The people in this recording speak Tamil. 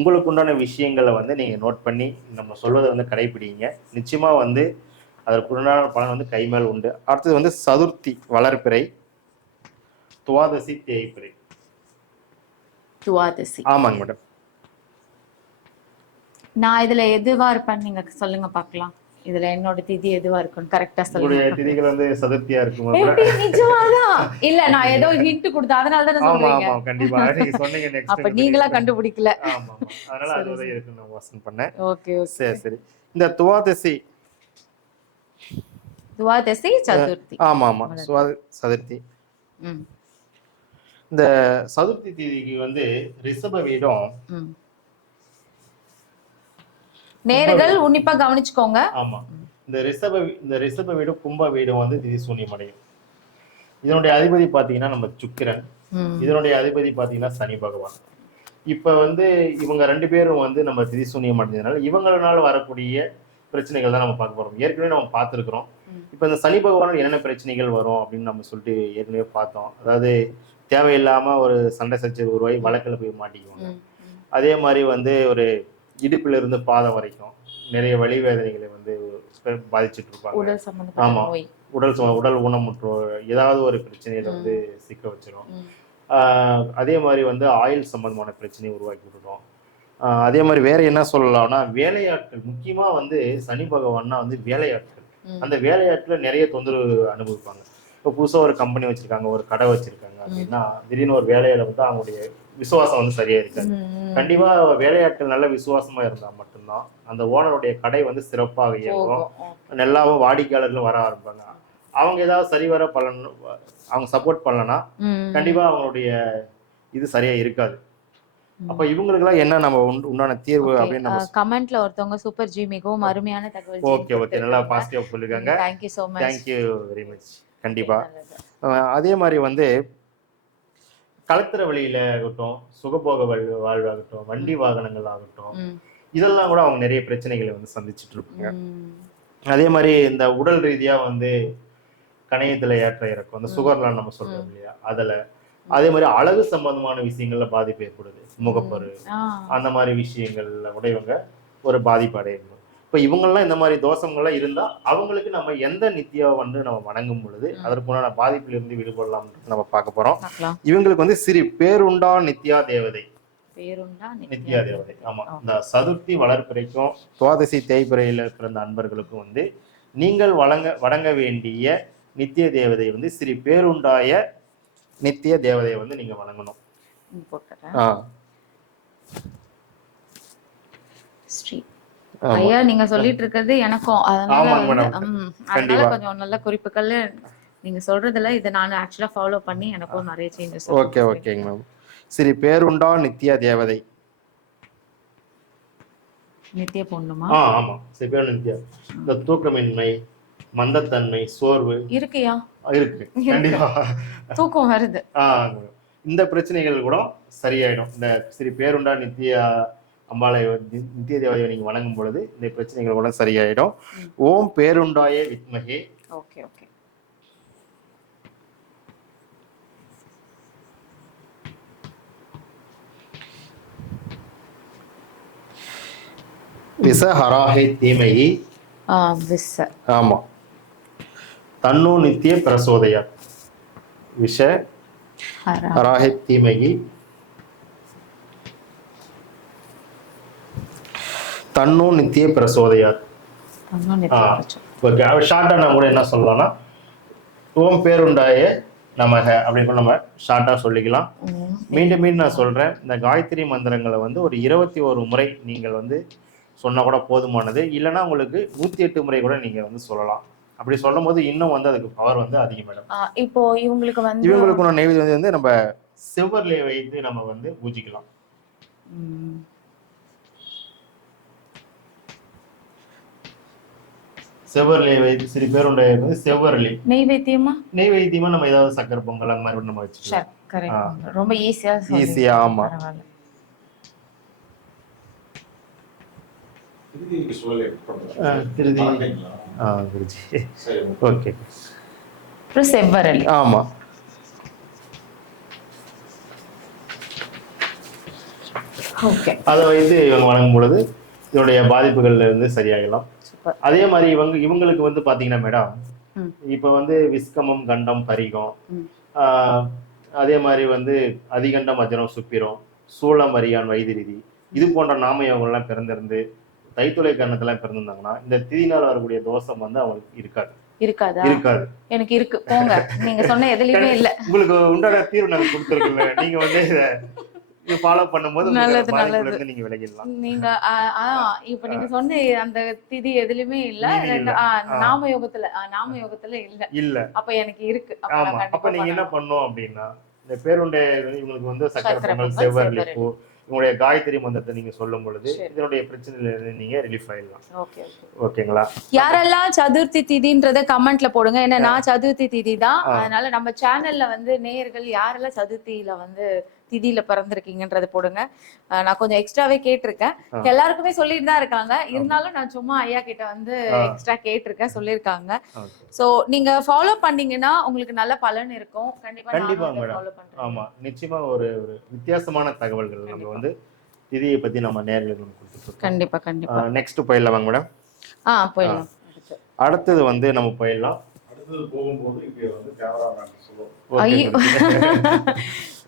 உங்களுக்கு உண்டான விஷயங்களை வந்து நீங்கள் நோட் பண்ணி நம்ம சொல்வதை வந்து கடைபிடிங்க நிச்சயமாக வந்து அதற்கு உண்டான பலன் வந்து கைமேல் உண்டு. அடுத்தது வந்து சதுர்த்தி வளர்ப்பிறை துவாதசி தேய்பிறை. துவாதசி. ஆமாங்க மேடம். நான் இதுல எதுவா இருப்பேன்னு நீங்க சொல்லுங்க பார்க்கலாம். இதுல என்னோட திதி எதுவா இருக்கும்னு கரெக்டா சொல்லுங்க. திதிகள் வந்து சதுர்த்தியா இருக்குமா? நிஜமாதான். இல்ல நான் ஏதோ ஹிண்ட் கொடுத்தேன். அதனால தானே சொல்றீங்க? ஆமா கண்டிப்பா. நீங்க சொன்னீங்க நெக்ஸ்ட் அப்ப நீங்களா கண்டுபிடிக்கல. ஆமா அதனால அது வந்து இருக்கு நான் வாசன் பண்ணேன். Okay okay. சரி சரி. இந்த துவாதசி. துவாதசி சதுர்த்தி. ஆமா ஆமா. சதுர்த்தி. இந்த சதுர்த்தி தேதிக்கு வந்து ரிஷப வீடம் நேர்கள் உன்னிப்பா கவனிச்சுக்கோங்க. ஆமா. இந்த ரிஷப இந்த ரிஷப வீடும் கும்ப வீடும் வந்து திதி சூன்யம் அடையும் இதனுடைய அதிபதி பாத்தீங்கன்னா நம்ம சுக்கிரன். இதனுடைய அதிபதி பாத்தீங்கன்னா சனி பகவான். இப்ப வந்து இவங்க ரெண்டு பேரும் வந்து நம்ம திதி சூன்யம் அடைஞ்சதுனால இவங்களால வரக்கூடிய பிரச்சனைகள் தான் நம்ம பார்க்க போறோம். ஏற்கனவே நம்ம பார்த்துருக்குறோம். இப்ப இந்த சனி பகவானால் என்னென்ன பிரச்சனைகள் வரும் அப்படின்னு நம்ம சொல்லிட்டு ஏற்கனவே பார்த்தோம். அதாவது தேவையில்லாம ஒரு சண்டை சச்சரவு உருவாகி வழக்கில் போய் மாட்டிக்குவாங்க. அதே மாதிரி வந்து ஒரு இடுப்புல இருந்து பாதம் வரைக்கும் நிறைய வலி வேதனைகளை வந்து பாதிச்சுட்டு இருப்பாங்க உடல் சம்பந்தப்பட்ட ஆமா. உடல் உடல் ஊனமுற்றோ ஏதாவது ஒரு பிரச்சனையில வந்து சிக்க வச்சிரும். ம். ஆஹ் அதே மாதிரி வந்து ஆயில் சம்பந்தமான பிரச்சனையை உருவாக்கி விட்டுடும் அதே மாதிரி வேற என்ன சொல்லலாம்னா வேலையாட்கள் முக்கியமா வந்து சனி பகவான்னா வந்து வேலையாட்கள். அந்த வேலையாட்களை நிறைய தொந்தரவு அனுபவிப்பாங்க. இப்போ புதுசாக ஒரு கம்பெனி வச்சிருக்காங்க ஒரு கடை வச்சிருக்காங்க அப்படின்னா திடீர்னு ஒரு வேலையில வந்து அவங்களுடைய விசுவாசம் வந்து சரியா இருக்காது. கண்டிப்பா வேலையாட்கள் நல்ல விசுவாசமா இருந்தா மட்டும்தான் அந்த ஓனருடைய கடை வந்து சிறப்பாக இயங்கும். நல்லாவும் வாடிக்கையாளர்கள் வர ஆரம்பிப்பாங்க. அவங்க ஏதாவது சரிவர பலன் அவங்க சப்போர்ட் பண்ணலன்னா. கண்டிப்பா அவங்களுடைய இது சரியா இருக்காது. அப்ப இவங்களுக்கெல்லாம் என்ன நம்ம உண்டு- உண்டான தீர்வு அப்படின்னு நம்ம கமெண்ட்ல ஒருத்தவங்க சூப்பர் ஜி மிகவும் அருமையான தகவல் ஓகே ஓகே. நல்லா பாசிட்டிவா சொல்லிருக்காங்க thank you so much thank you very much கண்டிப்பா. அதே மாதிரி வந்து கலத்திர வழியில ஆகட்டும் சுகபோக வாழ் வாழ்வாகட்டும் வண்டி வாகனங்கள் ஆகட்டும் இதெல்லாம் கூட அவங்க நிறைய பிரச்சனைகளை வந்து சந்திச்சுட்டு இருப்பாங்க. அதே மாதிரி இந்த உடல் ரீதியா வந்து கணையத்துல ஏற்ற இறக்கும் அந்த சுகர்லாம் நம்ம சொல்றோம் இல்லையா? அதுல அதே மாதிரி அழகு சம்பந்தமான விஷயங்கள்ல பாதிப்பு ஏற்படுது. முகப்பரு அந்த மாதிரி விஷயங்கள்ல கூட இவங்க ஒரு பாதிப்பு அடையணும். இப்போ இவங்கெல்லாம் இந்த மாதிரி தோஷங்கள்லாம் இருந்தா அவங்களுக்கு நம்ம எந்த நித்தியாவை வந்து நம்ம வணங்கும் பொழுது அதற்குண்டான பாதிப்பிலிருந்து இருந்து விடுபடலாம் நம்ம பார்க்க போறோம். பார்க்கலாம். இவங்களுக்கு வந்து சிறு பேருண்டா நித்யா தேவதை. நித்யா தேவதை. ஆமா. இந்த சதுர்த்தி வளர்ப்பிறைக்கும் துவாதசி தேய்பிறையில பிறந்த அன்பர்களுக்கும் வந்து நீங்கள் வழங்க வணங்க வேண்டிய நித்திய தேவதை வந்து ஸ்ரீ பேருண்டாய நித்திய தேவதையை வந்து நீங்க வணங்கணும். ம், போட்டுறேன். ஆ. ஸ்ரீ. ஐயா நீங்க சொல்லிட்டு இருக்கிறது எனக்கும். அதனால. கொஞ்சம் நல்ல குறிப்புகள் நீங்க சொல்றதுல இதை நான் ஆக்சுவலா ஃபாலோ பண்ணி எனக்கும் நிறைய சேஞ்சஸ் ஓகே ஓகேங்க மேம் ஸ்ரீ பேருண்டா நித்யா தேவதை? நித்திய பொண்ணுமா? ஆ ஆமா. பேரு நித்யா. இந்த தூக்கமின்மை மந்தத்தன்மை சோர்வு. இருக்கியா? இருக்கு. கண்டிப்பா. தூக்கம் வருது. ஆ இந்த பிரச்சனைகள் கூட சரியாயிடும். இந்த ஸ்ரீ பேருண்டா நித்யா அம்பாளை நித்திய தேவதையை நீங்க வணங்கும் பொழுது இந்த பிரச்சனைகள் கூட சரியாயிடும். ஓம் பேருண்டாய வித்மகே. Okay okay. விசஹராஹே தீமகி விஸ் ஆமா. தன்னு நித்திய பிரசோதயா. விஷ ஹரா. ஹராஹே தீமகி தன்னு நித்திய பிரசோதயா? தன்னோ ஆ. நித்திய பிரச்சனை. ஓகே ஷார்ட்டா நம்ம கூட என்ன சொல்லலாம்னா ஓம் பேருண்டாய நமக அப்படின்னு நம்ம ஷார்ட்டா சொல்லிக்கலாம். மீண்டும் மீண்டும் நான் சொல்றேன் இந்த காயத்ரி மந்திரங்களை வந்து ஒரு இருபத்தி ஒரு முறை நீங்கள் வந்து சொன்னா கூட போதுமானது. இல்லைன்னா உங்களுக்கு நூத்தி எட்டு முறை கூட நீங்க வந்து சொல்லலாம். அப்படி சொல்லும் போது இன்னும் வந்து அதுக்கு பவர் வந்து அதிகமாயிடும் ஆ, இப்போ இவங்களுக்கு வந்து இவங்களுக்கு நெய்வேதி வந்து நம்ம செவ்வரிலே வைத்து நம்ம வந்து பூஜிக்கலாம். ம், செவ்வரிலே வைத்து சிறு பேருடைய வந்து செவ்வரளி நெய்வேத்தியமா நெய்வேத்தியமா நம்ம ஏதாவது சக்கரை பொங்கல் அந்த மாதிரி நம்ம வச்சுக்கலாம். ரொம்ப ஈஸியா ஈஸியா ஆமா. ஓகே. அப்புறம் செவ்வரளி ஆமா. ஓகே. அதை வைத்து இவங்க வழங்கும் பொழுது இதனுடைய பாதிப்புகள்ல இருந்து சரியாகலாம். அதே மாதிரி இவங்க இவங்களுக்கு வந்து பாத்தீங்கன்னா மேடம். இப்போ வந்து விஸ்கமம் கண்டம் பரிகம் அதே மாதிரி வந்து அதிகண்டம் அஜரம் சுப்பிரம் சூளம் அரியான் வைதிரிதி இது போன்ற நாமயவங்கள்லாம் பிறந்திருந்து தைத்துளை கரணத்தெல்லாம் பிறந்திருந்தாங்கன்னா இந்த திதினால் வரக்கூடிய தோஷம் வந்து அவங்களுக்கு இருக்காது. இருக்காதா? இருக்காது. எனக்கு இருக்கு. போங்க. நீங்க சொன்ன எதுலயுமே இல்ல. உங்களுக்கு உண்டான தீர்வு நாங்க கொடுத்துருக்கோங்க நீங்க வந்து ஃபாலோ பண்ணும்போது நல்லது, நல்லது. நீங்க விலகிடலாம். நீங்க இப்ப நீங்க சொன்ன அந்த திதி எதுலயுமே இல்ல. நாம யோகத்துல நாம யோகத்துல இல்ல. இல்ல. அப்ப எனக்கு இருக்கு. அப்ப ஆமா. நீங்க என்ன. பண்ணணும். அப்படின்னா இந்த பேருண்டை இவங்களுக்கு வந்து சக்கரை பொங்கல் பொங்கல், செவ்வரளிப்பு உங்களுடைய காயத்ரி மந்திரத்தை நீங்க சொல்லும் பொழுது. இதனுடைய பிரச்சனையில இருந்து நீங்க ரிலீஃப் ஆயிடலாம். Okay okay. ஓகேங்களா? யாரெல்லாம் சதுர்த்தி திதின்றத கமெண்ட்ல போடுங்க. ஏன்னா நான் சதுர்த்தி திதி தான். அதனால நம்ம சேனல்ல வந்து நேயர்கள் யாரெல்லாம் சதுர்த்தியில வந்து திதியில பிறந்திருக்கீங்கன்றத போடுங்க. நான் கொஞ்சம் எக்ஸ்ட்ராவே கேட்டிருக்கேன். எல்லாருக்குமே சொல்லிட்டு தான் இருக்காங்க இருந்தாலும் நான் சும்மா ஐயா கிட்ட வந்து. எக்ஸ்ட்ரா கேட்டிருக்கேன் சொல்லியிருக்காங்க. சோ நீங்க ஃபாலோ பண்ணீங்கன்னா உங்களுக்கு நல்ல பலன் இருக்கும். கண்டிப்பா பண்றேன். ஆமா. நிச்சயமா ஒரு ஒரு வித்தியாசமான தகவல்கள் நம்ம. வந்து திதியை பத்தி நம்ம கொடுத்துட்டு கண்டிப்பா கண்டிப்பா. நெக்ஸ்ட் போயிடலாம் வாங்க மேடம் ஆ போயிடலாம். அடுத்து. அடுத்தது வந்து நம்ம போயிடலாம். அடுத்தது போகும்போது இங்க வந்து கேமரா சொல்லுவோம்.